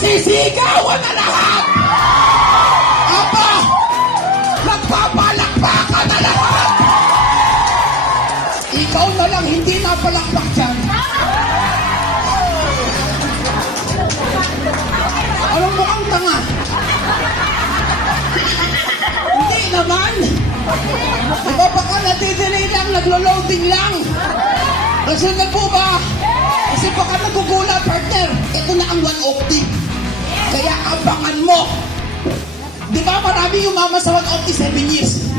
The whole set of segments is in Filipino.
Magsisigawan na lahat! Aba! Nagpapalakpakan na lahat! Ikaw na lang hindi napalakpak dyan. Anong mukhang tanga? Hindi naman! Diba baka natidelay lang, naglo-loading lang? Kasi na po ba? Kasi baka nagugula, partner. Ito na ang 1OP. Kaya abangan mo. Di ba marami yung mama sa 1OP 7 years?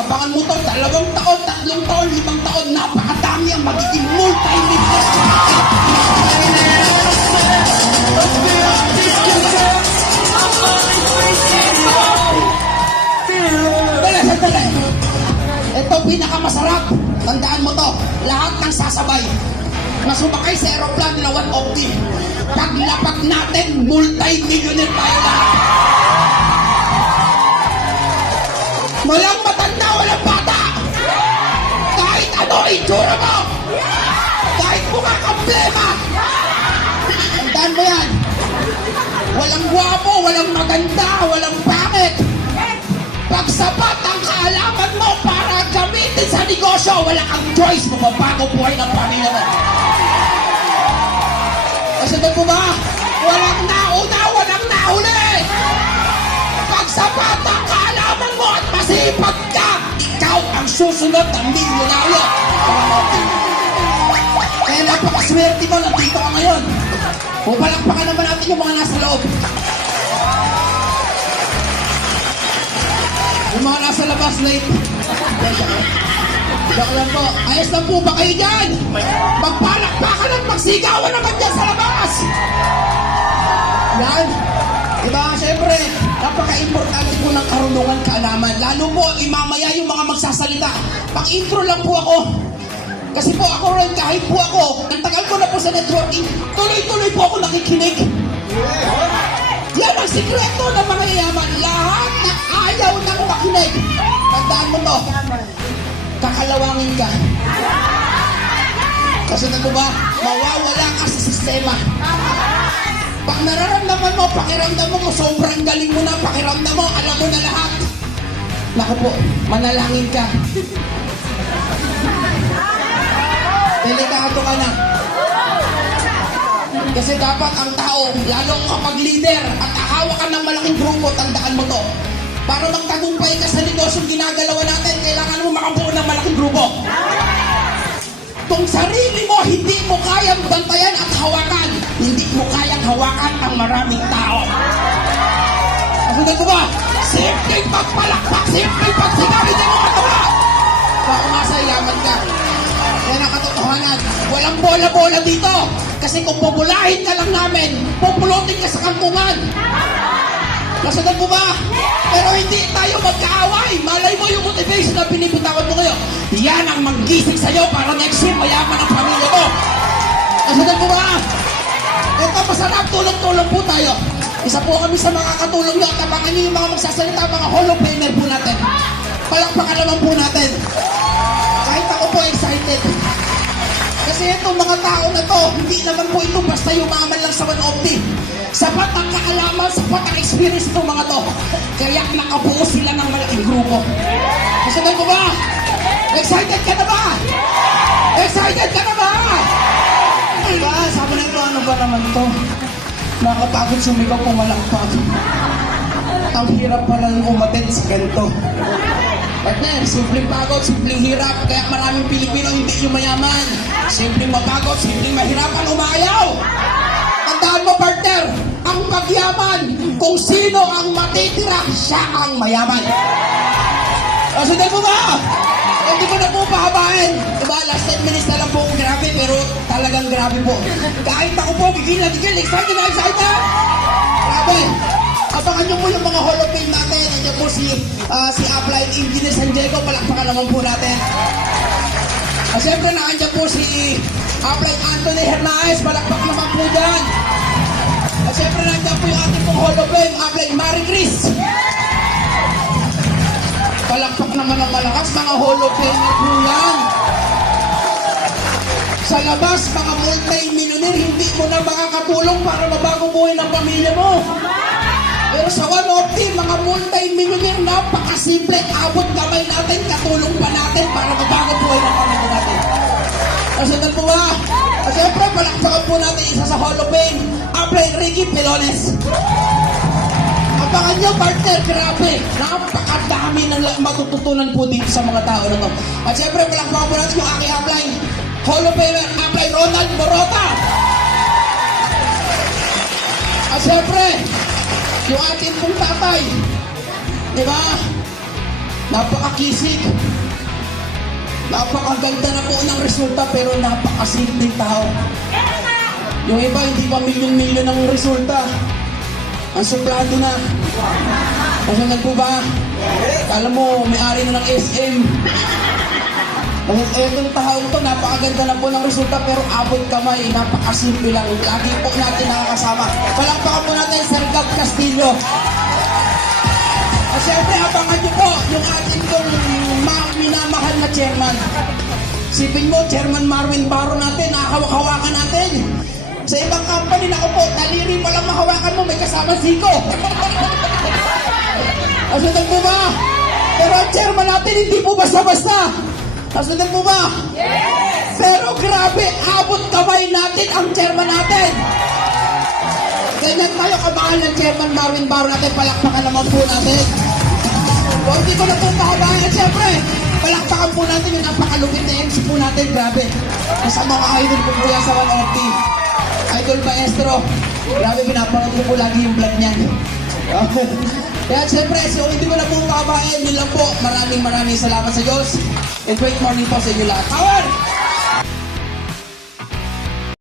Abangan mo to, 2 taon, 3 taon, 5 taon. Napakadami ang magiging multi-million. Dali. Ito pinakamasarap. Tandaan mo to. Lahat ng sasabay na sumakay sa aeroplano na 1OP. Paglapag natin, multi-millionaire tayo lahat. Walang matanda, walang bata. Kahit ano itsura mo. Kahit mukha kang plema. Tandaan mo yan. Walang gwapo, walang maganda, walang pangit. Pag sapat ang kaalaman mo para gamitin sa negosyo, wala kang choice kung mabago buhay ng pamilya mo. Kasi mo ba? Walang nauna, walang nauli! Pag sapat ang kaalaman mo at masipag ka, ikaw ang susunod ng milyonaryo. Kaya napakaswerte mo, nandito ka ngayon. Pupalakpakan naman natin yung mga nasa loob. Yung mga nasa labas, late. Joke lang po. Ayos lang po ba kayo dyan? Magpalakpakan at magsigawan naman dyan sa labas. Yan. Diba, syempre, napaka-importante po ng karunungan, kaalaman. Lalo po, mamaya yung mga magsasalita. Pag-intro lang po ako. Kasi po ako rin, kahit po ako, nagtagal ko na po sa networking, tuloy-tuloy po ako nakikinig. Yan ang sikreto ng mga yayaman. Lahat na ayaw nang makinig. Tandaan mo to. Kakalawangin ka. Kasi na ba, mawawala ka sa sistema. Pag nararamdaman mo, pakiramdam mo, sobrang galing mo na, pakiramdam mo, alam mo na lahat. Naku po, manalangin ka. Delikado ka na. Kasi dapat ang tao, lalo kapag leader at hawak ka ng malaking grupo, tandaan mo to. Para magtagumpay ka sa negosyong ginagalawa natin, kailangan mo makabuo ng malaking grupo. Kung sarili mo, hindi mo kayang bantayan at hawakan, hindi mo kayang hawakan ang maraming tao. Nasunod ko ba? Simpleng pagpalakpak, simpleng pagsigawin ng mga tawa. Baka masayaman ka. Yan ang katotohanan. Walang bola-bola dito. Kasi kung pupulahin ka lang namin, pupulutin ka sa kampungan. Nasunod mo ba? Pero hindi tayo magkaaway. Malay mo yung motivation na pinipitawan mo ngayon. Yan ang maggising sa'yo para next year mayaman ang pamilya mo. Nasunod mo ba? Ito masarap, tulong-tulong po tayo. Isa po kami sa mga katulong nyo at abangan nyo yung mga magsasalita, mga Hall of Famer po natin. Palakpakan naman po natin. Kahit ako po excited. Kasi itong mga tao na to, hindi naman po ito basta yumaman lang sa 1OP. Sapat ang kaalaman, sapat ang experience itong mga to. Kaya nakabuo sila ng malaking grupo. Kasunod ko ba? Excited ka na ba? Excited ka na ba? Diba? Sabi na ito, ano ba naman to? Nakapagod sumigaw kung malakpag. Ang hirap pala yung umatid sa ganito. Partner, simpleng pagod, simpleng hirap. Kaya maraming Pilipino hindi yung mayaman. Simpleng mapagod, simpleng mahirapan, umayaw. Tandaan mo, partner, ang magyaman, kung sino ang matitira, siya ang mayaman. Sundan mo ba? Hindi ko na po pahabain. Diba, last 10 minutes na lang po, grabe, pero talagang grabe po. Kahit ako po, bigil na bigil, excited na excited. Grabe. Abangan nyo po yung mga Hall of Fame natin. Nandiyan po si Applied Engineer San Diego. Palakpakan naman po natin. Siyempre, nandiyan po si Applied Anthony Hernaez. Palakpak naman po dyan. Siyempre, nandiyan po yung ating pong Hall of Fame, Applied Marie Chris. Palakpak naman ng malakas. Mga Hall of Fame po yan. Sa labas, mga multi-millionaire. engineer, hindi mo na makakatulong para mabago buhay ng pamilya mo. Pero sa One of Team, mga multi-millionaire, napakasimple, abot kamay natin, katulong pa natin para mabago buhay ng pamilya natin. Nasundan po ba? At syempre, palakpakan po natin isa sa Hall of Fame, Upline Ricky Pilones. Abangan nyo, partner, grabe. Napakadami ng matututunan po dito sa mga tao na to. At syempre, palakpakan po natin yung aking upline, Hall of Fame, Upline Ronald Morota. At syempre, yung ating pong tatay, di ba? Napakakisig. Napakaganda na po ng resulta pero napakasimpleng tao. Yung iba, hindi pa milyon-milyon ang resulta. Ang suplado na. Nasundan po ba? Alam mo, may-ari na ng SM. Itong tao ito, napakaganda na po ng resulta pero abot kamay, napakasimple lang. Lagi po natin nakakasama. Palakpakan po natin, Sir Gab Castillo. At syempre, abangan niyo po yung ating kong minamahal na chairman. Sipin mo, Chairman Marvin Baro natin, nakahawak-hawakan natin. Sa ibang company, naku po, taliri pa lang mahawakan mo, may kasama siko. Nasundan po ba? Pero ang chairman natin, hindi po basta-basta. Nasundan po ba? Yes! Pero grabe, abot kamay natin ang chairman natin. Ganyan tayo kamahal ng Chairman Marvin Baro natin, palakpakan naman po natin. Kung hindi ko na po kahabayan, siyempre, palakpakan po natin yung napakalupit na MC po natin, grabe. Sa mga idol po po yan sa One of Team. Idol Maestro, grabe, pinapanood ko po lagi yung vlog niyan. Kaya siyempre, so hindi ko na po kahabayan, yun lang po. Maraming salamat sa Diyos. And great morning po sa inyo lahat. Howard!